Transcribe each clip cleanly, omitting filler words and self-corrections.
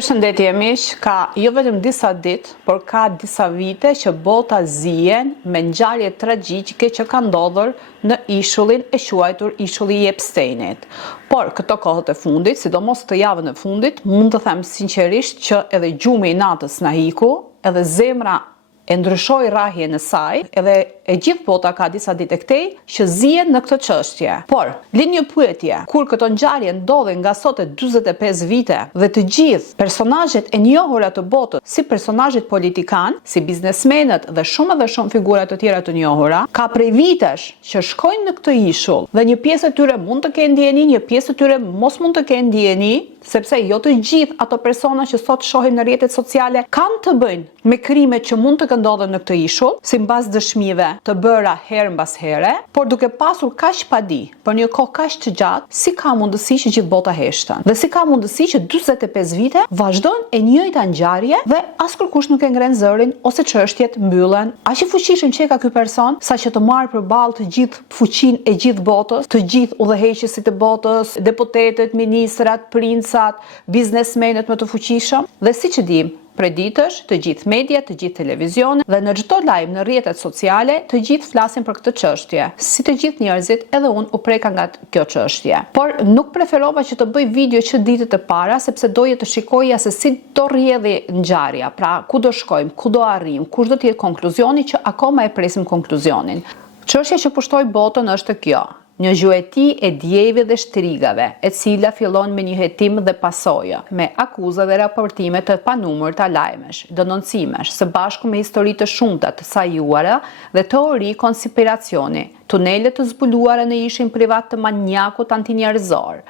Përshëndetje miq, ka jo vetëm disa ditë, por ka disa vite që bota zihen me ngjarje tragjike që kanë ndodhur në ishullin e quajtur Ishulli i Epsteinit. Por këto kohët e fundit, sidomos këtë javën e fundit, mund të them sinqerisht që edhe gjumi i natës na hiku, edhe zemra e ndryshoi rrahjen e saj, edhe e gjithë bota ka disa ditë e këtej që zihen në këtë çështje. Por, lind një pyetje, kur këto ngjarje ndodhin nga sot e 45 vite dhe të gjithë personazhet e njohura të botës, si personazhet politikan, si biznesmenët dhe shumë figura të tjera të njohura, ka prej vitesh që shkojnë në këtë ishull dhe një pjesë e tyre mund të kenë ndjeni, një pjesë e tyre mos mund të kenë ndjeni, sepse jo të gjithë ato persona që sot shohim në rrjetet sociale kanë të bëjnë me krimet që mund të ndodhen në këtë ishull, si mbas dëshmive të bëra herë mbas here, por duke pasur kaq padi për një kohë kaq të gjatë, si ka mundësi që gjithë bota heshtën? Dhe si ka mundësi që 45 vite vazhdojnë e njëjta ngjarje dhe as kërkush nuk e ngren zërin ose çështjet mbyllen? Aq i fuqishëm që ka ky person, saqë të marrë përballë të gjithë fuqinë e gjithë botës, të gjithë udhëheqësit e botës, deputetët, ministrat, princat, biznesmenët më të fuqishëm, dhe siç e dim, prej ditësh, të gjithë media, të gjithë televizionet dhe në çdo lajm në rrjetet sociale, të gjithë flasin për këtë çështje. Si të gjithë njerëzit, edhe unë u preka nga kjo çështje. Por nuk preferova që të bëj video që ditët e para, sepse doje të shikoja se si do rrjedhë ngjarja, pra ku do shkojmë, ku do arrijmë, kush do të jetë konkluzioni, që akoma e presim konkluzionin. Çështja që pushtoi botën është kjo: një gjueti e djeve dhe shtrigave, e cila fillon me një hetim dhe pasojë, me akuza dhe raportime të panumërta lajmesh, denoncimesh, së bashku me histori të shumta të sajuara dhe teori konspiracioni, tunele të zbuluara në ishin privat të manjakut antinjerëzor,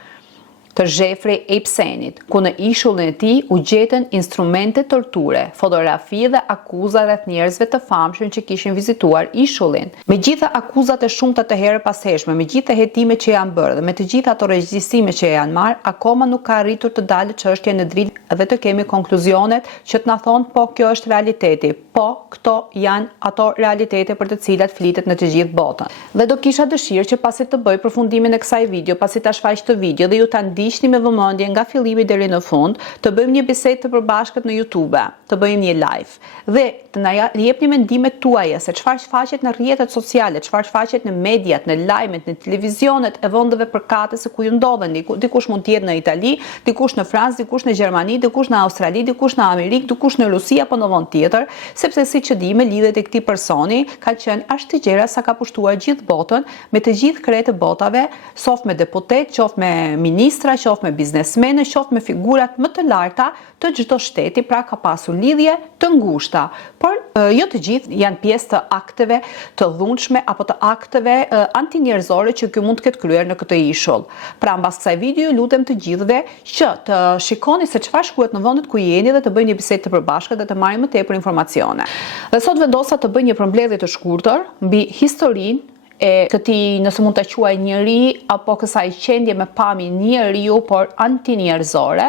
të Jeffrey Epsteinit, ku në ishullin e tij u gjetën instrumente torture, fotografi dhe akuza rreth njerëzve të famshëm që kishin vizituar ishullin. Me gjitha akuzat e shumta të herë pashershme, me gjitha hetimet që janë bërë dhe me të gjitha ato regjistime që janë marrë, akoma nuk ka arritur të dalë çështja në dritë dhe të kemi konkluzionet që të na thonë po kjo është realiteti, po këto janë ato realitete për të cilat flitet në të gjithë botën. Dhe do kisha dëshirë që pasi të bëj përfundimin e kësaj video, pasi ta shfaq të video dhe ju ta ndiqni me vëmendje nga fillimi deri në fund, të bëjmë një bisedë të përbashkët në YouTube, të bëjmë një live dhe të na jepni mendimet tuaja se çfarë shfaqet në rrjetet sociale, çfarë shfaqet në mediat, në lajmet, në televizionet e vendeve përkatëse ku ju ndodhen. Dikush mund të jetë në Itali, dikush në Francë, dikush në Gjermani, dikush në Australi, dikush në Amerikë, dikush në Rusi apo në vend tjetër, sepse siç e dimë, lidhet e këtij personi ka qenë as të gjëra sa ka pushtuar gjithë botën me të gjithë kretë botave, qoftë me deputet, qoftë me ministra, qoftë me biznesmenë, qoftë me figurat më të larta të çdo shteti, pra ka pasur lidhje të ngushta. Por jo të gjithë janë pjesë të akteve të dhunshme apo të akteve antinjerëzore që ky mund të ketë kryer në këtë ishull. Pra mbas kësaj video lutem të gjithëve që të shikoni se çfarë shkruhet në vendet ku jeni dhe të bëjnë një bisedë të përbashkët dhe të marrim më tepër informacione. Dhe sot vendosa të bëj një përmbledhje të shkurtër mbi historinë e këtij, nëse mund ta quaj njeri, apo kësaj qendje me pamje njeriu, por antinjerëzore,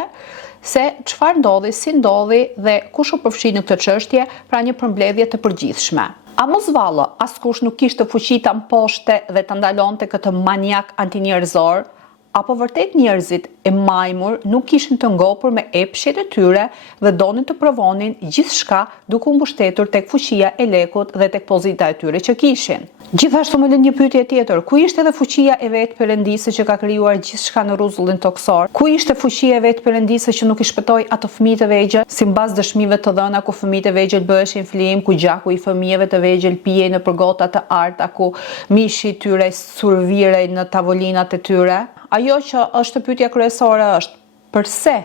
se çfarë ndodhi, si ndodhi dhe kush u përfshi në këtë çështje, pra një përmbledhje të përgjithshme. A mos vallo, askush nuk kishte fuqi ta mposhte dhe ta ndalonte këtë manjak antinjerëzor? Apo vërtet njerëzit e majmur nuk kishin të ngopur me epshet e tyre dhe donin të provonin gjithçka duke u mbështetur tek fuqia e lekut dhe tek pozita e tyre që kishin? Gjithashtu më lën një pyetje tjetër: ku ishte edhe fuqia e vetë Perëndisë që ka krijuar gjithçka në rrezullin toksor? Ku ishte fuqia e vetë Perëndisë që nuk i shpëtoi ato fëmijë të vegjël, si mbas dëshmive të dhëna ku fëmijët e vegjël bëheshin flim, ku gjaku i fëmijëve të vegjël pihej në përgota të arta, ku mishi i tyre survirej në tavolinat e tyre? Ajo që është pyetja kryesore është: përse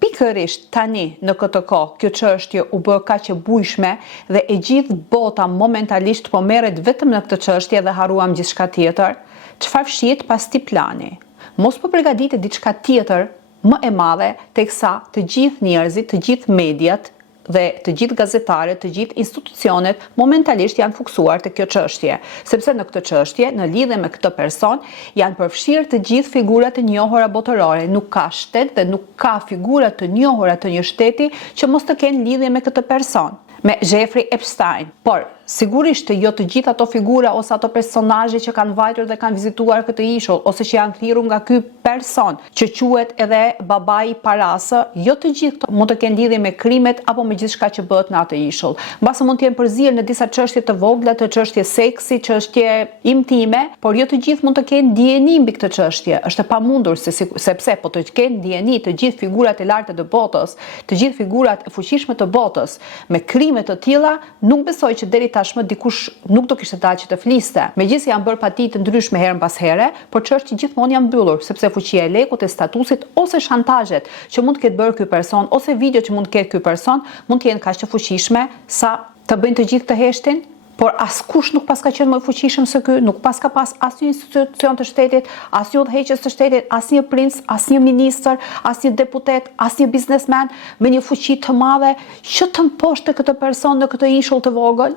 pikërisht tani në këtë kohë kjo çështje u bë kaq e bujshme dhe e gjithë bota momentalisht po merret vetëm në këtë çështje dhe harruam gjithçka tjetër? Çfarë fshihet pas këtij plani? Mos po përgatitet diçka tjetër më e madhe teksa të gjithë njerëzit, të gjithë mediat dhe të gjithë gazetarët, të gjithë institucionet momentalisht janë fuksuar te kjo çështje, sepse në këtë çështje, në lidhje me këtë person, janë përfshirë të gjithë figurat e njohura botërore. Nuk ka shtet dhe nuk ka figura të njohura të një shteti që mos të kenë lidhje me këtë person, me Jeffrey Epstein. Por Sigurisht jo të gjitha ato figura ose ato personazhe që kanë vajtur dhe kanë vizituar këtë ishull ose që janë thirrur nga ky person që quhet edhe babai parasë, jo të gjithë këto mund të kenë lidhje me krimet apo me gjithçka që bëhet në atë ishull. Mbase mund të jenë përzierë në disa çështje të vogla, të çështje seksi, çështje intime, por jo të gjithë mund të kenë dijeni mbi këtë çështje. Është e pamundur sepse po të kenë dijeni të gjithë figurat e larta të botës, të gjithë figurat e fuqishme të botës me krime të tilla, nuk besoj që deri tashmë dikush nuk do kishte dalë që të fliste. Megjithëse janë bërë pati të ndryshme herë pas here, por çështjet gjithmonë janë mbyllur, sepse fuqia e lekut, e statusit ose shantazhet që mund të ketë bërë ky person ose video që mund të ketë ky person mund të jenë kaq të fuqishme sa të bëjnë të gjithë të heshtin. Por askush nuk paska qenë më fuqishëm se ky, nuk paska pas asnjë institucion të shtetit, asnjë udhëheqës të shtetit, asnjë princ, asnjë ministër, asnjë deputet, asnjë biznesmen me një fuqi të madhe që të mposhte këtë person në këtë ishull të vogël.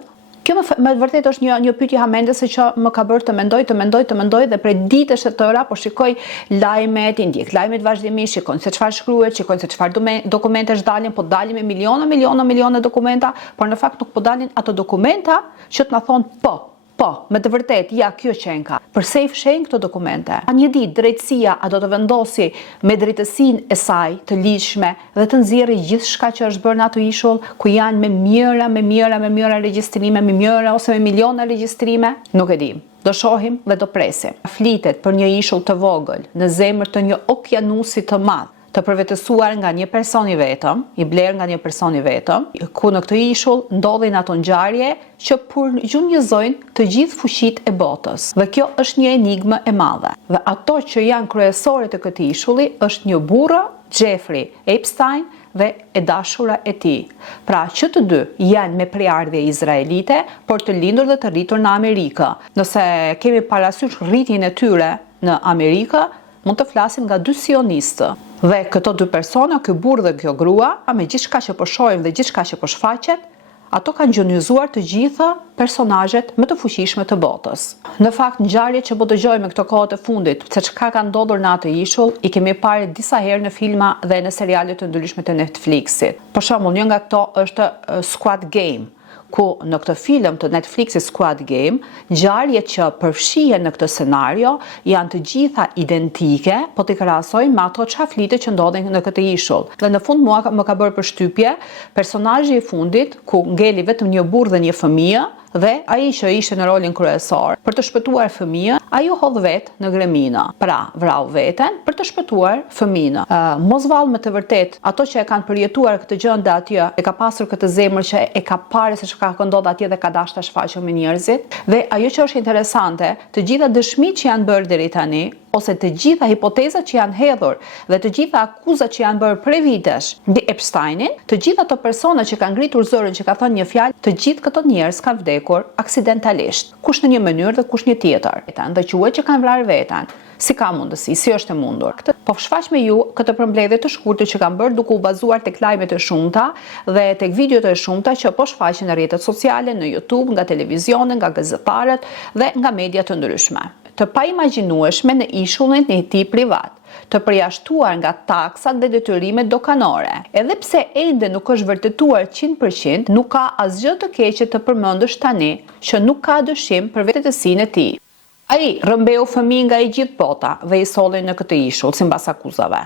Kjo me vërtet është një pyetje hamendese që më ka bërë të mendoj dhe prej ditësh të tëra po shikoj lajmet, i ndjek lajmet vazhdimisht, shikoj se çfarë shkruhet, shikoj se çfarë dokumentesh dalin, po dalin me miliona dokumenta, por në fakt nuk po dalin ato dokumenta që të na thonë po, me të vërtet, ja, kjo qenka. Përse i fshehin këto dokumente? A një ditë drejtësia a do të vendosi me drejtësinë e saj të ligjshme dhe të nxjerrë gjithçka që është bërë në atë ishull, ku janë me mijëra regjistrime, me mijëra ose me miliona regjistrime? Nuk e di. Do shohim dhe do presim. Flitet për një ishull të vogël në zemër të një okeanusi të madh, të përvetësuar nga një person i vetëm, i blerë nga një person i vetëm, ku në këtë ishull ndodhin ato ngjarje që gjunjëzojnë të gjithë fuqitë e botës. Dhe kjo është një enigmë e madhe. Dhe ato që janë kryesorët e këtij ishulli është një burrë, Jeffrey Epstein, dhe e dashura e tij. Pra që të dy janë me prejardhje izraelite, por të lindur dhe të rritur në Amerikë. Nëse kemi parasysh rritjen e tyre në Amerikë, mund të flasim nga dy sionistë. Dhe këto dy persona, ky burrë dhe kjo grua, me gjithçka që po shohim dhe gjithçka që po shfaqet, ato kanë gjonizuar të gjitha personazhet më të fuqishme të botës. Në fakt, ngjarjet që po dëgjojmë këto kohët e fundit, se çka ka ndodhur në atë ishull, i kemi parë disa herë në filma dhe në seriale të ndryshme të Netflixit. Për shembull, një nga këto është Squid Game, ku në këtë film të Netflixit Squid Game, ngjarjet që përfshihen në këtë scenario janë të gjitha identike, po t'i krahasojmë me ato çfarë flitet që ndodhin në këtë ishull. Dhe në fund më ka bërë përshtypje personazhi i fundit, ku ngeli vetëm një burrë dhe një fëmijë, dhe ai që ishte në rolin kryesor, për të shpëtuar fëmijën, ai u hodh vet në gremina. Pra, vrau veten për të shpëtuar fëmijën. Mos vallë me të vërtet, ato që e kanë përjetuar këtë gjë nda atje, e ka pasur këtë zemër që e ka parë se çka ndodh atje dhe ka dashur ta shfaqë me njerëzit. Dhe ajo që është interesante, të gjitha dëshmitë që janë bërë deri tani, ose të gjitha hipotezat që janë hedhur dhe të gjitha akuzat që janë bërë prej vitesh mbi Epsteinin, të gjitha ato persona që kanë ngritur zërin që ka thënë një fjalë, të gjithë këto njerëz kanë vdekur aksidentalisht, kush në një mënyrë dhe kush një tjetër. Dhe quhet që kanë vrarë veten. Si ka mundësi, si është e mundur. Po shfaq me ju këtë përmbledhje të shkurtër që kanë bërë duke u bazuar tek lajmet e shumta dhe tek videot e shumta që po shfaqen në rrjetet sociale, në YouTube, nga televizionet, nga gazetarët dhe nga media të ndryshme. Të paimagjinueshme në ishullin e tij privat, të përjashtuar nga taksat dhe detyrimet doganore. Edhe pse ende nuk është vërtetuar 100%, nuk ka asgjë të keqe të përmendësh tani që nuk ka dëshim për vetësinë e tij. Ai rrëmbeu fëmijë nga i gjithë bota dhe i solli në këtë ishull sipas akuzave.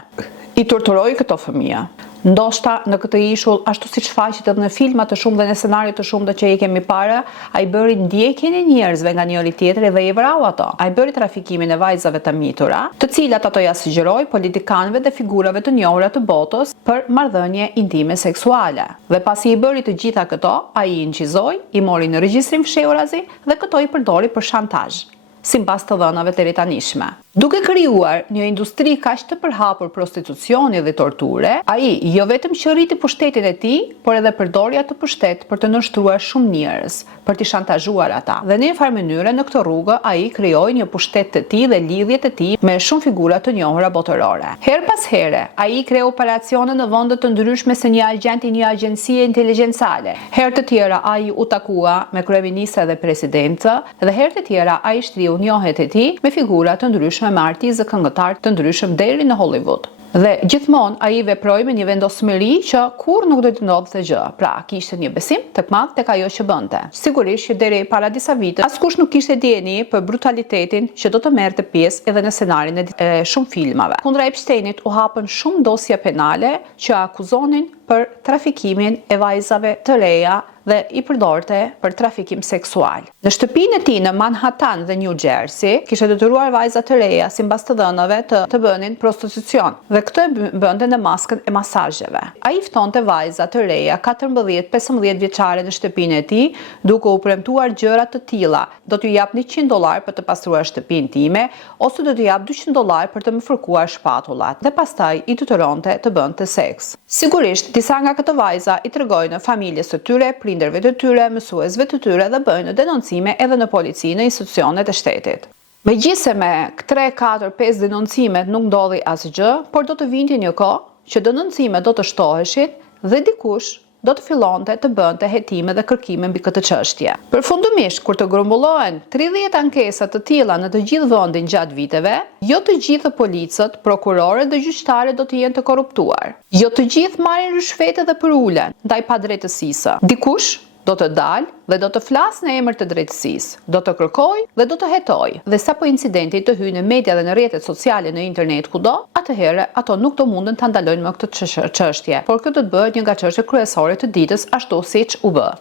I torturoi këto fëmijë. Ndoshta në këtë ishull, ashtu siç shfaqet edhe në filma të shumta dhe në scenario të shumta që i kemi parë, ai bëri ndjekjen e njerëzve nga njëri tjetri dhe i vrau ato. Ai bëri trafikimin e vajzave të mitura, të cilat ato ja sugjeroi politikanëve dhe figurave të njohura të botës për marrëdhënie intime seksuale. Dhe pasi i bëri të gjitha këto, ai i incizoi, i mori në regjistrim fshehurazi dhe këto i përdori për shantazh, sipas të dhënave të ritanishme. Duke krijuar një industri kaq të përhapur prostitucioni dhe torture, ai jo vetëm që rriti pushtetin e tij, por edhe përdori atë pushtet për të nënshtruar shumë njerëz, për t'i shantazhuar ata. Dhe në një farë mënyrë në këtë rrugë ai krijoi një pushtet të tij dhe lidhjet e tij me shumë figura të njohura botërore. Her pas here, ai kreu operacione në vende të ndryshme si një agent i një agjencie inteligjencale. Herë të tjera ai u takua me kryeministra dhe presidentë, dhe herë të tjera ai shtriu njohjet e tij me figura të ndryshme ndryshme me artizë këngëtar të ndryshëm deri në Hollywood. Dhe gjithmonë ai veproi me një vendosmëri që kur nuk do të ndodhte gjë. Pra, kishte një besim të madh tek ajo që bënte. Sigurisht që deri para disa viteve askush nuk kishte dieni për brutalitetin që do të merrte pjesë edhe në scenarin e shumë filmave. Kundra Epsteinit u hapën shumë dosje penale që akuzonin për trafikimin e vajzave të reja dhe i përdorte për trafikim seksual. Në shtëpinë e tij në Manhattan dhe New Jersey kishte detyruar vajza të reja sipas të dhënave të bënin prostitucion dhe këtë e bënte në maskën e masazheve. Ai ftonte vajza të reja 14-15 vjeçare në shtëpinë e tij duke u premtuar gjëra të tilla: do t'ju jap $100 për të pastruar shtëpinë time ose do t'ju jap $200 për të më fërkuar shpatullat dhe pastaj i detyronte të bënte seks. Sigurisht disa nga këto vajza i tregojnë familjes së tyre, prindërve të tyre, mësuesve të tyre dhe bëjnë denoncime edhe në polici në institucionet e shtetit. Megjithëse me 3, 4, 5 denoncimet nuk ndodhi asgjë, por do të vinte një kohë që denoncimet do të shtoheshin dhe dikush do të fillonte të bënte hetime dhe kërkime mbi këtë çështje. Përfundimisht, kur të grumbullohen 30 ankesa të tilla në të gjithë vendin gjatë viteve, jo të gjithë policët, prokurorët dhe gjyqtarët do të jenë të korruptuar. Jo të gjithë marrin rishfete dhe për ulen ndaj padrejtësisë. Dikush do të dalë dhe do të flasë në emër të drejtësisë, do të kërkoj dhe do të hetoj. Dhe sapo incidenti të hyjë në media dhe në rrjetet sociale në internet kudo, atëherë ato nuk do munden ta ndalojnë më këtë çështje, por kjo do të bëhet një nga çështjet kryesore të ditës, ashtu siç u bë.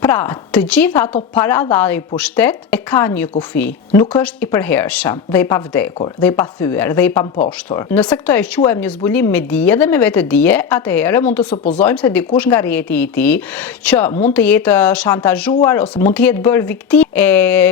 Pra, të gjitha ato paradhaj pushtet e kanë një kufi. Nuk është i përhershëm dhe i pavdekur, dhe i pathyer, dhe i pamposhtur. Nëse këto e quajmë një zbulim me dije dhe me vetëdije, atëherë mund të supozojmë se dikush nga rrjeti i tij, që mund të jetë shantazhuar ose mund të jetë bërë viktimë e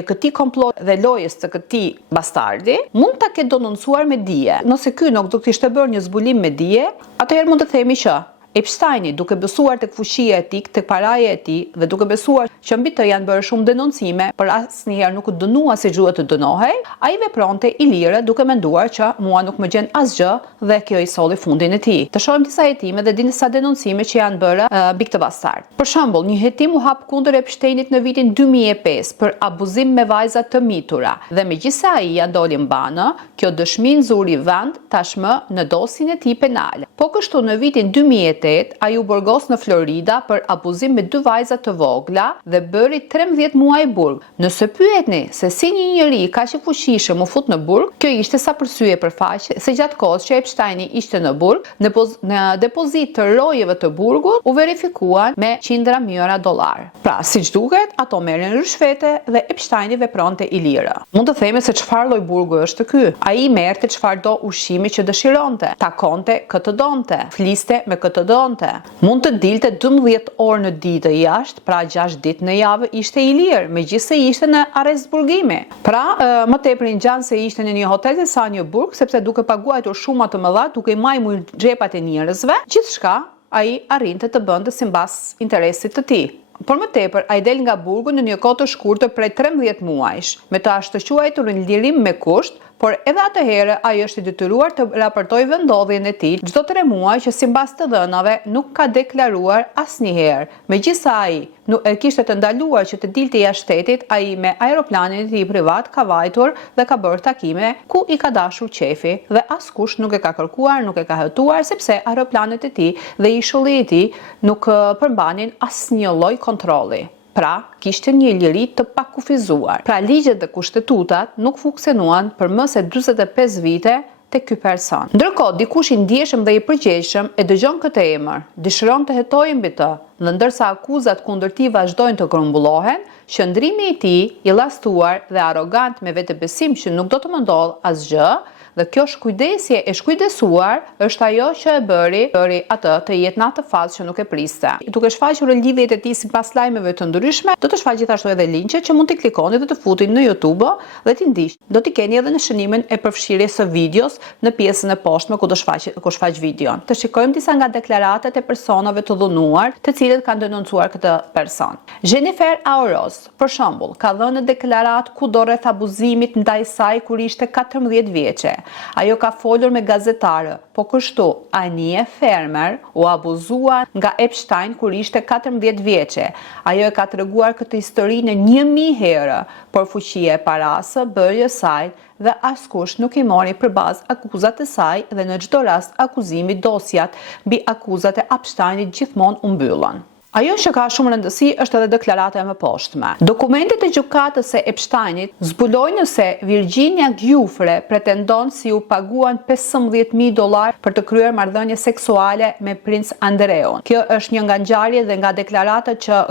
këtij komplot dhe lojës të këtij bastardi, mund ta ketë denoncuar me dije. Nëse ky nuk do të kishte bërë një zbulim me dije, atëherë mund të themi që Epsteini, duke besuar tek fuqia e tij, tek paraja e tij dhe duke besuar që mbi të janë bërë shumë denoncime, por asnjëherë nuk u dënua si duhet të dënohej, ai vepronte i lirë duke menduar që mua nuk më gjen asgjë dhe kjo i solli fundin e tij. Të shohim disa hetime dhe disa denoncime që janë bërë mbi këtë bastard. Për shembull, një hetim u hap kundër Epsteinit në vitin 2005 për abuzim me vajza të mitura dhe megjithëse ai ja doli mbanë, kjo dëshmi nxuri vend tashmë në dosjen e tij penale. Po kështu në vitin 2008 ai u burgos në Florida për abuzim me 2 vajza të vogla dhe bëri 13 muaj burg. Nëse pyetni se si një njeri kaq i fuqishëm u fut në burg, kjo ishte sa përsye përfaqe se gjatë kohës që Epsteini ishte në burg, në depozit të rojeve të burgut u verifikuan me qindra mijëra dollar. Pra, siç duket, ato merren rishfete dhe Epsteini vepronte i lirë. Mund të themi se çfarë lloj burgu është ky? Ai merrte çfarëdo ushqimi që dëshironte, takonte këtë donte, fliste me këtë donte. Mund të dilte 12 orë në ditë jashtë, pra 6 ditë në javë ishte i lirë, megjithëse ishte në arrest burgimi. Pra, më tepër ngjan se ishte në një hotel se sa një burg, sepse duke paguajtur shumë të mëdha, duke i majmur xhepat e njerëzve, gjithçka ai arrinte të bënte sipas interesit të tij. Por më tepër, ai del nga burgu në një kohë të shkurtër prej 13 muajsh, me të ashtuquajtur në lirim me kusht, por edhe atëherë ai është i detyruar të raportojë vendodhjen e tij çdo 3 muaj që sipas të dhënave nuk ka deklaruar asnjëherë. Megjithëse ai nuk kishte të ndaluar që të dilte jashtë shtetit, ai me aeroplanin e tij privat ka vajtur dhe ka bërë takime ku i ka dashur qefi dhe askush nuk e ka kërkuar, nuk e ka hetuar sepse aeroplanet e tij dhe ishulli i tij nuk përmbanin asnjë lloj kontrolli. Pra, kishte një liri të pakufizuar. Pra, ligjet dhe kushtetutat nuk funksionuan për më se 45 vite te ky person. Ndërkohë, dikush i ndjeshëm dhe i përgjegjshëm e dëgjon këtë emër, dëshiron të hetojë mbi të, dhe ndërsa akuzat kundër tij vazhdojnë të grumbullohen, qëndrimi i tij i llastuar dhe arrogant me vetëbesim që nuk do të më ndodh asgjë, dhe kjo shkujdesje e shkujdesuar është ajo që e bëri atë të jetë në atë fazë që nuk e priste. Duke shfaqur lidhjet e tij sipas lajmeve të ndryshme, do të shfaq gjithashtu edhe linqet që mund t'i klikoni dhe të futin në YouTube dhe t'i ndiqni. Do t'i keni edhe në shënimin e përfshirjes së videos në pjesën e poshtme ku shfaq videon. Të shikojmë disa nga deklaratat e personave të dhunuar, të cilët kanë denoncuar këtë person. Jennifer Auros, për shembull, ka dhënë deklarat kudo rreth abuzimit ndaj saj kur ishte 14 vjeçe. Ajo ka folur me gazetarë, po kështu Anie Fermer u abuzua nga Epstein kur ishte 14 vjeçe. Ajo e ka treguar këtë histori në 1000 herë, por fuqia e parasë bëri saj dhe askush nuk i mori përbazë akuzat e saj dhe në çdo rast akuzimi dosjat mbi akuzat e Epsteinit gjithmonë u mbyllën. Ajo që ka shumë rëndësi është edhe deklarata e mëposhtme. Dokumentet e gjykatës së Epsteinit zbulojnë se Virginia Giuffre pretendon si u paguan $15,000 për të kryer marrëdhënie seksuale me princ Andreon. Kjo është një nga ngjarjet dhe nga deklaratat që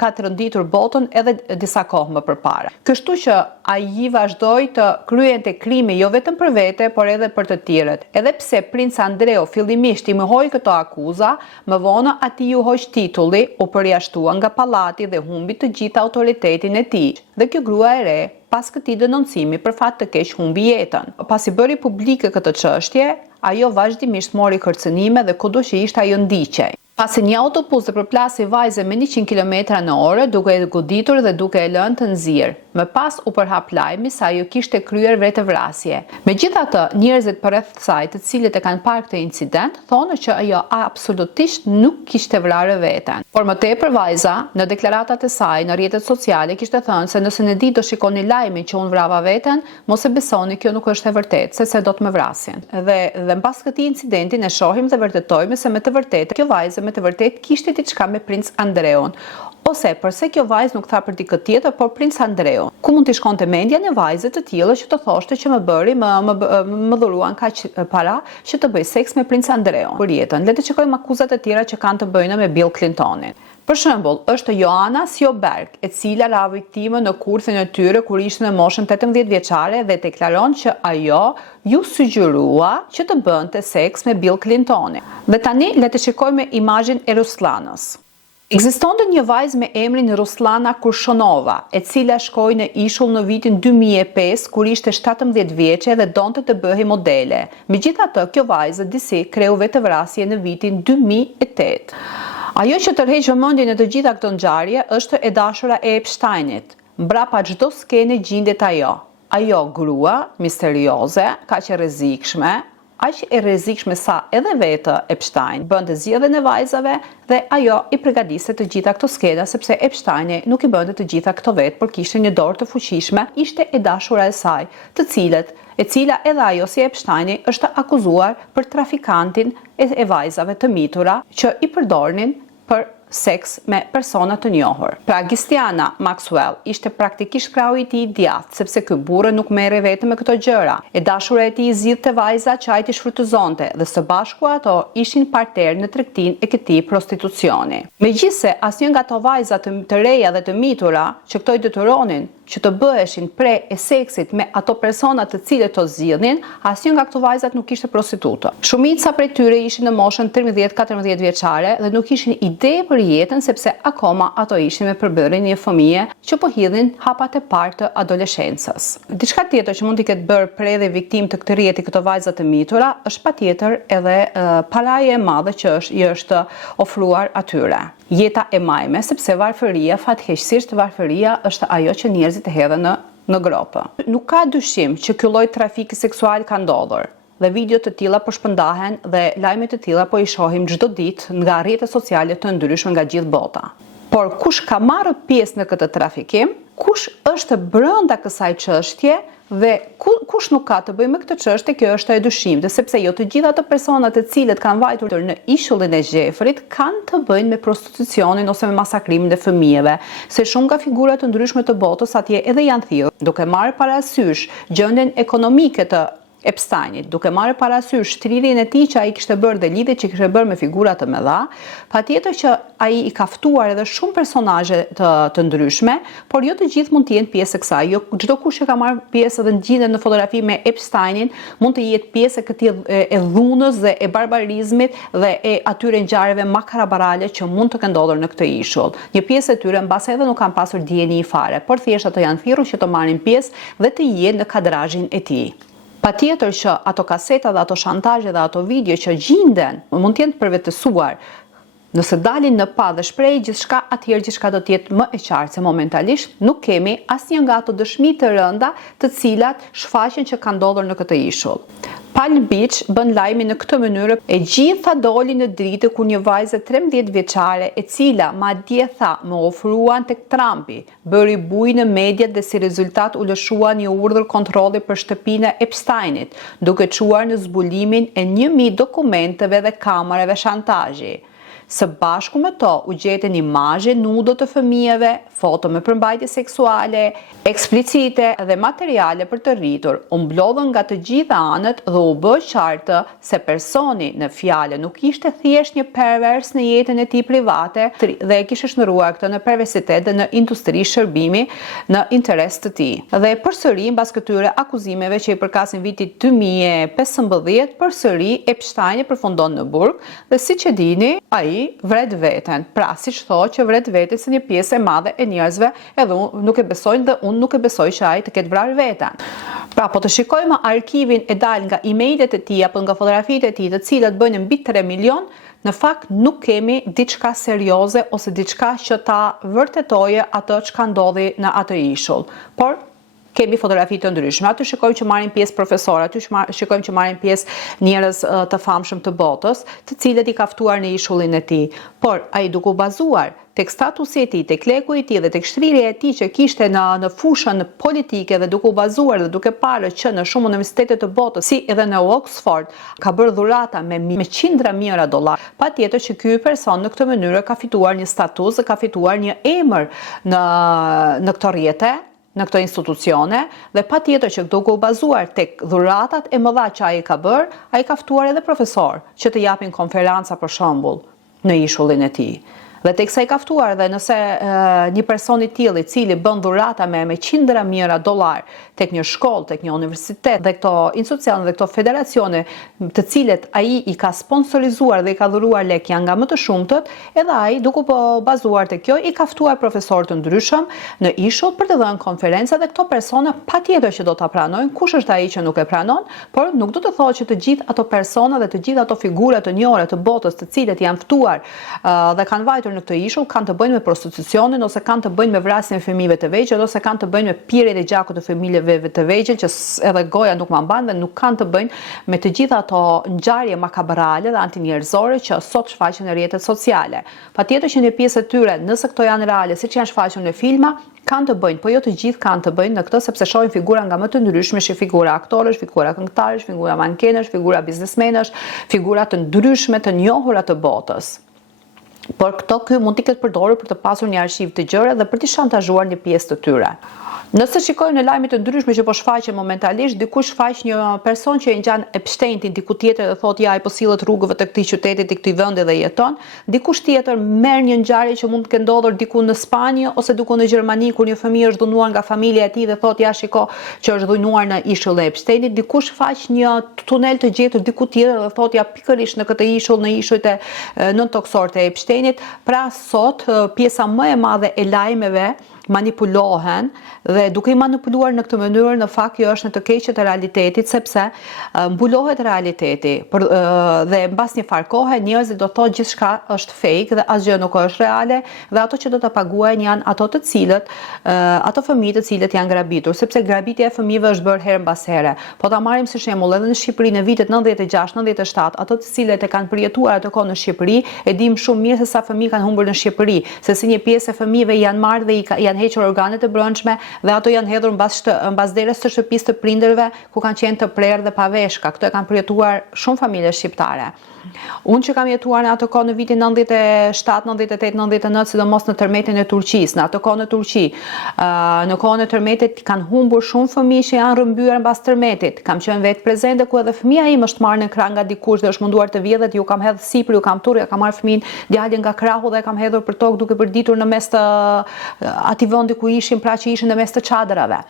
ka trënditur botën edhe disa kohë më përpara. Kështu që ai vazhdoi të kryente krime jo vetëm për vete, por edhe për të tjerët. Edhe pse princ Andreo fillimisht i mohoi këto akuza, më vonë atij u hoq titulli, u përjashtua nga pallati dhe humbi të gjithë autoritetin e tij. Dhe kjo grua e re, pas këtij denoncimi, për fat të keq humbi jetën. Pasi bëri publike këtë çështje, ajo vazhdimisht mori kërcënime dhe kudo që ishte ajo ndiqej. Pasi një autobus e përplasi vajzën me 100 km/h duke e goditur dhe duke e lënë të nxirr. Më pas u përhap lajmi se ajo kishte kryer vretëvrasje. Megjithatë, njerëzit përreth saj, të cilët e kanë parë këtë incident, thonë që ajo absolutisht nuk kishte vrarë veten. Por më tepër vajza, në deklaratat e saj në rrjetet sociale kishte thënë se nëse në ditë do shikoni lajmin që unë vrava veten, mos e besoni, kjo nuk është e vërtetë, se do të më vrasin. Dhe mbas këtij incidenti ne shohim dhe vërtetojmë se me të vërtetë kjo vajzë me të vërtetë kishte diçka me princ Andreon. Ose përse kjo vajzë nuk tha për dikë tjetër, por princ Andreon. Ku mund t'i shkonte mendja në vajzë të tilla që të thoshte që më dhuruan kaq para që të bëj seks me princ Andreon. Për jetën, le të shikojmë akuzat e tjera që kanë të bëjnë me Bill Clintonin. Për shembull, është Joanna Sjoberg, e cila la viktimën në kurthin e tyre kur ishte në moshën 18 vjeçare dhe deklaron që ajo ju sugjerua që të bënte seks me Bill Clintonin. Dhe tani le të shikojmë imazhin e Ruslanës. Ekzistonte një vajzë me emrin Ruslana Kurshonova, e cila shkoi në ishull në vitin 2005 kur ishte 17 vjeçe dhe donte të bëhej modele. Megjithatë, kjo vajzë disi kreu vetëvrasje në vitin 2008. Ajo që tërheq vëmendjen në të gjitha këto ngjarje është e dashura e Epsteinit. Mbrapa çdo skene gjendet ajo. Ajo grua misterioze, kaq e rrezikshme, aq e rrezikshme sa edhe vetë Epstein bënte zgjedhjen e vajzave dhe ajo i përgatiste të gjitha këto skena sepse Epsteini nuk i bënte të gjitha këto vetë, por kishte një dorë të fuqishme, ishte e dashura e saj, e cila edhe ajo si Epsteini është akuzuar për trafikantin e vajzave të mitura që i përdornin për seks me persona të njohur. Pra Gistiana Maxwell ishte praktikisht krau i tij i djathtë, sepse ky burrë nuk merre vetëm me këto gjëra. E dashura e tij zgjidhte vajza që ai t'i shfrytëzonte dhe së bashku ato ishin partner në tregtinë e këtij prostitucioni. Megjithse asnjë nga ato vajza të reja dhe të mitura që këto i detyronin që të bëheshin pre e seksit me ato persona të cilët to zgjidhnin, asnjë nga këto vajzat nuk ishte prostitutë. Shumica prej tyre ishin në moshën 13-14 vjeçare dhe nuk kishin ide për jetën sepse akoma ato ishin me përbërjen një fëmije që po hidhin hapat e parë të adoleshencës. Diçka tjetër që mund t'i ketë bërë pre dhe viktim të këtij rrjeti këto vajza të mitura është patjetër edhe paraja e madhe që është ofruar atyre. Jeta e majme, sepse varfëria, fatkeqësisht varfëria është ajo që njerëzit e hedhin në gropë. Nuk ka dyshim që ky lloj trafiki seksual ka ndodhur. Dhe video të tilla po shpërndahen dhe lajme të tilla po i shohim çdo ditë nga rrjetet sociale të ndryshme nga gjithë bota. Por kush ka marrë pjesë në këtë trafikim, kush është brenda kësaj çështje dhe kush nuk ka të bëjë me këtë çështje, kjo është e dyshimte, sepse jo të gjitha ato persona të cilët kanë vajtur në ishullin e Gjefrit kanë të bëjnë me prostitucionin ose me masakrimin e fëmijëve, se shumë nga figurat të ndryshme të botës atje edhe janë thirrur, duke marrë parasysh gjendjen ekonomike të Epsteinit, duke marrë parasysh shtrirjen e tij që ai kishte bërë dhe lidhjet që kishte bërë me figura të mëdha, patjetër që ai i ka ftuar edhe shumë personazhe të ndryshme, por jo të gjithë mund të jenë pjesë e kësaj. Jo çdo kush që ka marrë pjesë dhe ngjitet në fotografi me Epsteinin mund të jetë pjesë e këtij e dhunës dhe e barbarizmit dhe e atyre ngjarjeve makarabarale që mund të kenë ndodhur në këtë ishull. Një pjesë e tyre mbas edhe nuk kanë pasur dieni fare, por thjesht ato janë thirrur që të marrin pjesë dhe të jenë në kadrazhin e tij. Patjetër që ato kaseta dhe ato shantazhe dhe ato video që gjinden mund të jenë përvetësuar Nëse dalin në pa dhe shprej gjithçka, atëherë gjithçka do të jetë më e qartë, se momentalisht nuk kemi asnjë nga ato dëshmi të rënda të cilat shfaqen që ka ndodhur në këtë ishull. Palm Beach bën lajmin në këtë mënyrë: e gjitha doli në dritë kur një vajzë 13 vjeçare, e cila madje tha më ofruan tek Trumpi, bëri bujë në mediat dhe si rezultat u lëshua një urdhër kontrolli për shtëpinë e Epsteinit, duke çuar në zbulimin e 1000 dokumenteve dhe kamerave shantazhi. Së bashku me to u gjetën imazhe nudo të fëmijëve, foto me përmbajtje seksuale, eksplicite dhe materiale për të rritur. U mblodhën nga të gjitha anët dhe u bë qartë se personi në fjalë nuk ishte thjesht një pervers në jetën e tij private dhe e kishte shndruar këtë në perversitet dhe në industri shërbimi në interes të tij. Dhe përsëri mbas këtyre akuzimeve që i përkasin vitit 2015, përsëri Epstein përfundon në burg dhe siç e dini, ai vret veten. Pra, siç thotë që vret veten se një pjesë e madhe e njerëzve edhe unë nuk e besojnë dhe unë nuk e besoj që ai të ketë vrarë veten. Pra, po të shikojmë arkivin e dal nga emailët e tij apo nga fotografitë e tij, të cilat bëjnë mbi 3 milion, në fakt nuk kemi diçka serioze ose diçka që ta vërtetojë atë çka ndodhi në atë ishull. Por kemi fotografi të ndryshme. Aty shikojmë që marrin pjesë profesorë, aty shikojmë që marrin pjesë njerëz të famshëm të botës, të cilët i ka ftuar në ishullin e tij. Por ai duke u bazuar tek statusi i tij, tek leku i tij dhe tek shtrirja e tij që kishte në fushën politike dhe duke u bazuar dhe duke parë që në shumë universitete të botës, si edhe në Oxford, ka bërë dhurata me qindra mijëra dollar. Patjetër që ky person në këtë mënyrë ka fituar një status dhe ka fituar një emër në këto rrjete, në këto institucione, dhe patjetër që duke u bazuar tek dhuratat e mëdha që ai ka bërë, ai ka ftuar edhe profesor që të japin konferenca për shembull në ishullin e tij. Dhe teksa i ka ftuar, dhe nëse një person i tillë i cili bën dhurata me qindra mijëra dollar tek një shkollë, tek një universitet dhe këto institucione dhe këto federacione të cilet ai i ka sponsorizuar dhe i ka dhuruar lek janë nga më të shumtët, edhe ai duke po bazuar te kjo i ka ftuar profesorë të ndryshëm në ishull për të dhënë konferenca, dhe këto persona patjetër që do ta pranojnë. Kush është ai që nuk e pranon? Por nuk do të thotë që të gjithë ato persona dhe të gjithë ato figura të njohura të botës të cilet janë ftuar dhe kanë vajtur në këtë ishull kanë të bëjnë me prostitucionin, ose kanë të bëjnë me vrasjen e fëmijëve të vegjël, ose kanë të bëjnë me pirjen e gjakut të fëmijëve të vegjël, që edhe goja nuk ma mban, dhe nuk kanë të bëjnë me të gjitha ato ngjarje makabrale dhe antinjerëzore që sot shfaqen në rrjetet sociale. Patjetër që një pjesë e tyre, nëse këto janë reale, siç janë shfaqur në filma, kanë të bëjnë, po jo të gjithë kanë të bëjnë në këtë, sepse shohin figura nga më të ndryshme, figura aktorësh, figura këngëtarësh, figura mankenësh, figura biznesmenësh, figura të ndryshme të njohura të botës. Por ky mund t'i ketë përdorur për të pasur një arshiv të gjëra dhe për t'i shantazhuar një pjesë të tyre. Nëse shikojmë në lajme të ndryshme që po shfaqen momentalisht, dikush shfaq një person që e ngjan Epsteinin diku tjetër dhe thotë ja ai po sillet rrugëve të këtij qyteti, të këtij vendi dhe jeton. Dikush tjetër merr një ngjarje që mund të ketë ndodhur diku në Spanjë ose diku në Gjermani kur një fëmijë është dhunuar nga familja e tij dhe thotë ja shiko që është dhunuar në ishull e Epsteinit. Dikush shfaq një tunel të gjetur diku tjetër dhe thotë ja pikërisht në këtë ishull, në ishujt e nëntoksorët e Epsteinit. Pra sot pjesa më e madhe e lajmeve manipulohen, dhe duke i manipuluar në këtë mënyrë, në fakt kjo është në të keqet e realitetit, sepse mbulohet realiteti dhe mbas një farë kohe njerëzit do thotë gjithçka është fake dhe asgjë nuk është reale, dhe ato që do të paguajnë janë ato fëmijë të cilët janë grabitur, sepse grabitja e fëmijëve është bërë herë mbas here. Po ta marrim si shembull edhe në Shqipëri në vitet 96-97, ato të cilët e kanë përjetuar ato kohë në Shqipëri, e dim shumë mirë se sa fëmijë kanë humbur në Shqipëri, se si një pjesë e fëmijëve janë marrë dhe janë hequr organet e brendshme dhe ato janë hedhur mbas derës të shtëpisë të prindërve ku kanë qenë të prerë dhe pa veshka. Këto e kanë përjetuar shumë familje shqiptare. Unë që kam jetuar në ato kohë në vitin 97, 98, 99, sidomos në tërmetin e Turqisë, në ato kohë në Turqi, në kohën e tërmetit kanë humbur shumë fëmijë që janë rrëmbyer mbas tërmetit. Kam qenë vetë prezente ku edhe fëmia im është marrë në krah nga dikush dhe është munduar të vjedhet, ju kam hedhur sipër, ju kam turr, kam marrë fëmin djalin nga krahu dhe kam hedhur për tokë duke përditur në mes të atij vendi ku ishin, pra që ishin në mes të çadërave.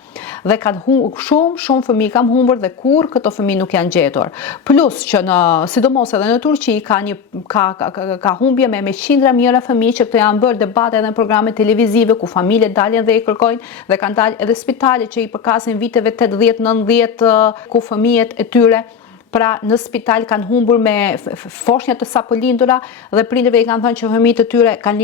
Dhe kanë shumë fëmijë kam humbur dhe kur këto fëmijë nuk janë gjetur. Plus që sidomos edhe në Turqi ka humbje me qindra mijëra fëmijë, që këto janë bërë debate edhe në programe televizive ku familjet dalin dhe i kërkojnë, dhe kanë dalë edhe spitale që i përkasin viteve 80-90 ku fëmijët e tyre pra në spital kanë humbur me foshnja të sapo lindura dhe prindërve i kanë thënë që fëmijët e tyre kanë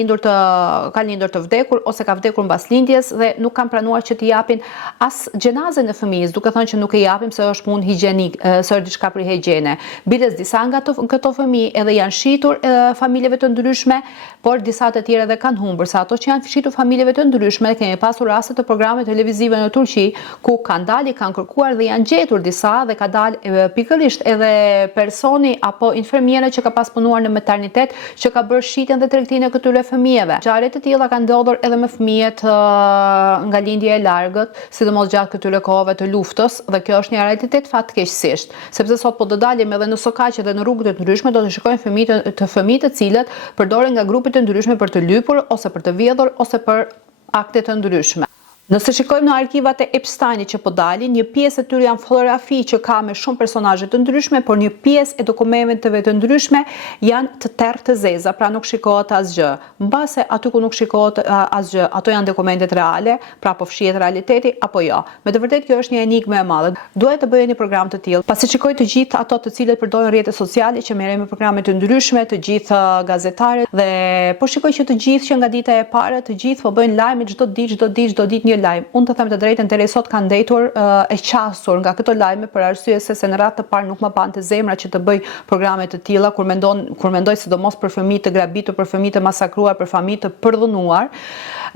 lindur të vdekur ose ka vdekur mbas lindjes dhe nuk kanë pranuar që t'i japin as gjenazën e fëmijës, duke thënë që nuk e japim se është punë higienik, se është diçka për higjiene. Biles disa nga këto fëmijë edhe janë shitur familjeve të ndryshme, por disa të tjera edhe kanë humbur, sa ato që janë shitur familjeve të ndryshme, kemi pasur raste të programe televizive në Turqi ku kanë dalë, kanë kërkuar dhe janë gjetur disa dhe ka dalë pikërisht edhe personi apo infermiere që ka pas punuar në maternitet që ka bërë shitjen dhe tregtinë e këtyre fëmijëve. Ngjarje të tilla kanë ndodhur edhe me fëmijët nga lindja e largët, sidomos gjatë këtyre kohëve të luftës, dhe kjo është një realitet fatkeqësisht, sepse sot po të dalim edhe në sokaqe dhe në rrugët e ndryshme do të shikojmë fëmijë të cilët përdoren nga grupe të ndryshme për të lypur ose për të vjedhur ose për akte të ndryshme. Nëse shikojmë në arkivat e Epsteinit që po dalin, një pjesë e tyre janë fotografi që ka me shumë personazhe të ndryshme, por një pjesë e dokumenteve të ndryshme janë të terë të zeza, pra nuk shikohet asgjë. Mbase aty ku nuk shikohet asgjë, ato janë dokumentet reale, pra po fshihet realiteti apo jo. Me të vërtetë kjo është një enigme e madhe. Duhet të bëjë një program të tillë. Pasi shikoj të gjithë ato të cilët përdorin rrjetet sociale që merren me programe të ndryshme, të gjithë gazetarët dhe po shikoj që të gjithë që nga dita e parë, të gjithë po bëjnë lajme çdo ditë një lajm. Unë të them të drejtën, deri sot kanë ndetur e qasur nga këto lajme për arsye se në radhë të parë nuk më bante zemra që të bëj programe të tilla kur mendoj sidomos për fëmijë të grabitur, për fëmijë të masakruar, për fëmijë të përdhunuar.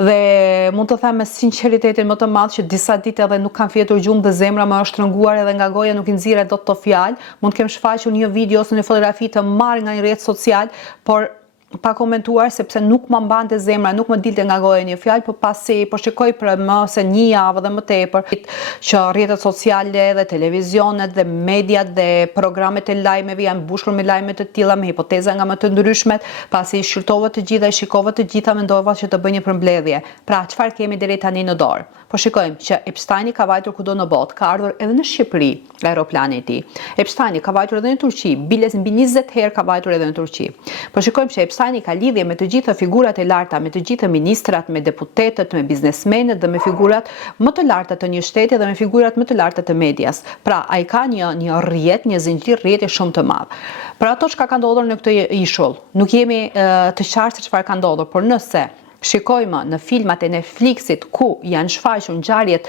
Dhe mund të them me sinqeritetin më të madh që disa ditë edhe nuk kanë fjetur gjumë dhe zemra më është trënguar edhe nga goja nuk i nxirret dot to fjalë. Mund të kem shfaqur një video ose një fotografi të marrë nga një rrjet social, por pa komentuar sepse nuk më mbante zemra, nuk më dilte nga goja një fjalë, por pasi po shikoj për më se një javë dhe më tepër që rrjetet sociale dhe televizionet dhe mediat dhe programet e lajmeve janë mbushur me lajme të tilla, me hipoteza nga më të ndryshmet, pasi i shqyrtova të gjitha, i shikova të gjitha, mendova që të bëj një përmbledhje. Pra, çfarë kemi deri tani në dorë? Po shikojmë që Epsteini ka vajtur kudo në botë, ka ardhur edhe në Shqipëri aeroplani i tij. Epsteini ka vajtur edhe në Turqi, biles mbi 20 herë ka vajtur edhe në Turqi. Po shikojmë që Epsteini ka lidhje me të gjitha figurat e larta, me të gjitha ministrat, me deputetët, me biznesmenët dhe me figurat më të larta të një shteti dhe me figurat më të larta të medias. Pra, ai ka një rrjet, një zinxhir rrjeti shumë të madh. Për ato çka ka ndodhur në këtë ishull, nuk jemi të qartë se çfarë ka ndodhur, por nëse shikojmë në filmat e Netflixit ku janë shfaqur ngjarjet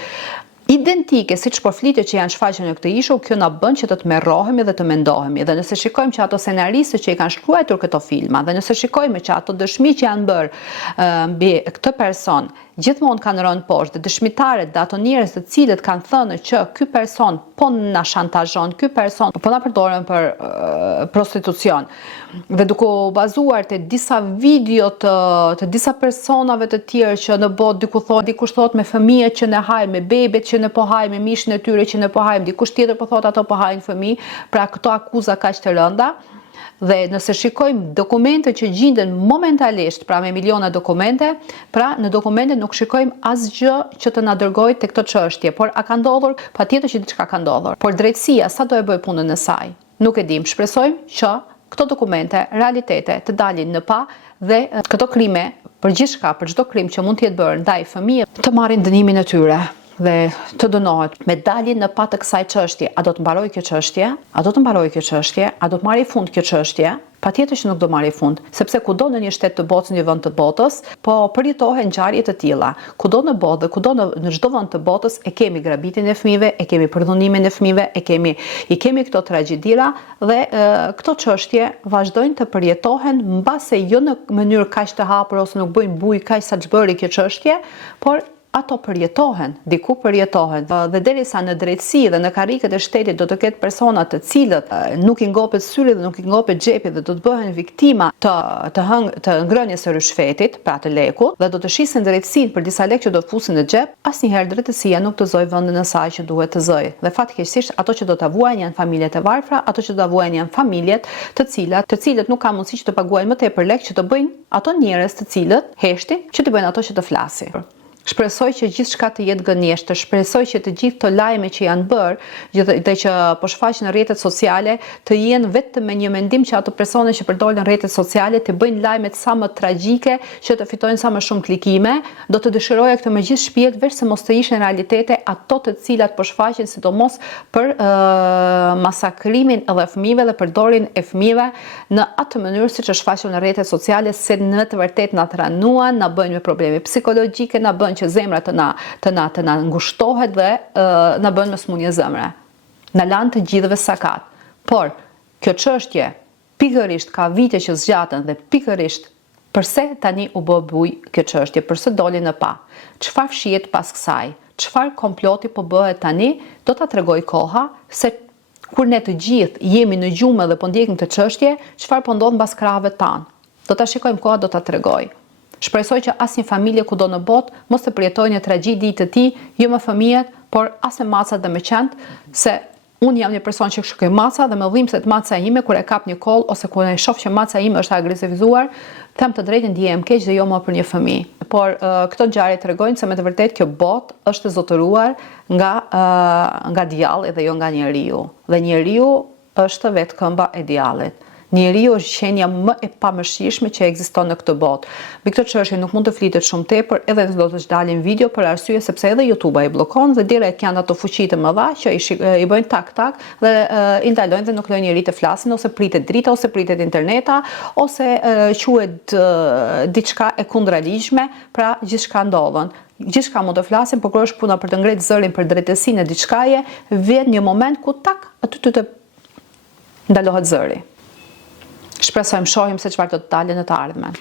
identike siç po flitet që janë shfaqur në këtë ishull, kjo na bën që të tmerrohemi dhe të mendohemi. Dhe nëse shikojmë që ato scenaristët që i kanë shkruar këto filma, dhe nëse shikojmë që ato dëshmi që janë bërë mbi këtë person gjithmonë kanë rënë poshtë, dhe dëshmitarët dhe ato njerëz të cilët kanë thënë që ky person po na shantazhon, ky person po na përdoren për prostitucion. Dhe duke u bazuar te disa video të disa personave të tjerë që në botë dikush thot me fëmijët që ne hajmë, me bebet që ne po hajmë, me mishin e tyre që ne po hajmë, dikush tjetër po thot ato po hajnë fëmijë, pra këto akuza kaq të rënda. Dhe nëse shikojmë dokumentet që gjenden momentalisht, pra me miliona dokumente, pra në dokumente nuk shikojmë asgjë që të na dërgojë tek këtë çështje, por a ka ndodhur? Patjetër që diçka ka ndodhur. Por drejtësia sa do e bëj punën e saj? Nuk e dim. Shpresojmë që këto dokumente, realitete të dalin në pa dhe këto krime, për gjithçka, për çdo krim që mund të jetë bërë ndaj fëmijëve, të marrin dënimin e tyre dhe të dënohet me daljen në pa të kësaj çështje. A do të mbarojë kjo çështje? A do të mbarojë kjo çështje? A do të marrë fund kjo çështje? Patjetër që nuk do marrë fund, sepse kudo në një shtet të botës, në një vend të botës, po përjetohen ngjarje të tilla. Kudo në botë dhe kudo në çdo vend të botës e kemi grabitjen e fëmijëve, e kemi përdhunimin e fëmijëve, i kemi këto tragjedira dhe këto çështje vazhdojnë të përjetohen mbase jo në mënyrë kaq të hapur ose nuk bëjnë bujë kaq sa ç'bëri kjo çështje, por ato përjetohen, diku përjetohen. Dhe derisa në drejtësi dhe në karriket e shtetit do të ketë persona të cilët nuk i ngopet syri dhe nuk i ngopet xhepi dhe do të bëhen viktima të ngrënies së rishfetit, pra të lekut, dhe do të shisin drejtësinë për disa lekë që do të fusin në xhep, asnjëherë drejtësia nuk të zoj vendin e saj që duhet të zoj. Dhe fatkeqësisht ato që do ta vuajnë janë familjet e varfra, ato që do ta vuajnë janë familjet të cilët nuk kanë mundësi që të paguajnë më tepër lekë që të bëjnë ato njerëz të cilët heshtin që të bëjnë ato që të flasin. Shpresoj që gjithçka të jetë gënjeshtër, shpresoj që të gjithë të lajme që janë bërë dhe që po shfaqen në rrjetet sociale të jenë vetëm me një mendim që ato persone që përdoren në rrjetet sociale të bëjnë lajmet sa më tragjike që të fitojnë sa më shumë klikime. Do të dëshiroja këtë me gjithë shpirt veçse mos të ishin realitete ato të cilat po shfaqen sidomos për masakrimin edhe fëmijëve dhe përdorin e fëmijëve në atë mënyrë siç është shfaqur në rrjetet sociale, se në të vërtetë na tranuan, na bëjnë me probleme psikologjike, na bën që zemra të na ngushtohet dhe na bën me smundje zemre. Na lanë të gjithëve sakat. Por kjo çështje pikërisht ka vite që zgjaten dhe pikërisht pse tani u bë buj kjo çështje, pse doli në pa. Çfarë fshihet pas kësaj? Çfarë komploti po bëhet tani? Do ta tregoj koha se kur ne të gjithë jemi në gjumë dhe po ndjekim këtë çështje, çfarë po ndodh mbas krahave tan. Do ta shikojmë koha, do ta tregoj. Shpresoj që asnjë familje kudo në botë mos të përjetojë një tragjedi të tij, jo me fëmijët, por as me macat dhe me qentë, se unë jam një person që shikoj maca dhe më dhimbset maca ime kur e kap një koll ose kur e shoh që maca ime është agresivizuar, them të drejtën ndihem keq dhe jo më për një fëmijë. Por këto ngjarje tregojnë se me të vërtetë kjo botë është zotëruar nga djalli dhe jo nga njeriu. Dhe njeriu është vetë këmba e djallit. Njeriu është qenia më e pamëshirshme që ekziston në këtë botë. Mbi këtë çështje nuk mund të flitet shumë tepër, edhe do të dalin video për arsye sepse edhe YouTube-a i bllokon dhe direkt janë ato fuqi të mëdha që i bëjnë tak dhe i ndalojnë dhe nuk lejnë njerëzit të flasin, ose pritet drita, ose pritet interneta, ose quhet diçka e kundërligjshme, pra gjithçka ndodhen. Gjithçka mund të flasin, por kur është puna për të ngretë zërin për drejtësinë e diçkaje, vjen një moment ku aty të ndalohet zëri. Shpresojmë shohim se çfarë do të dalë në të ardhmen.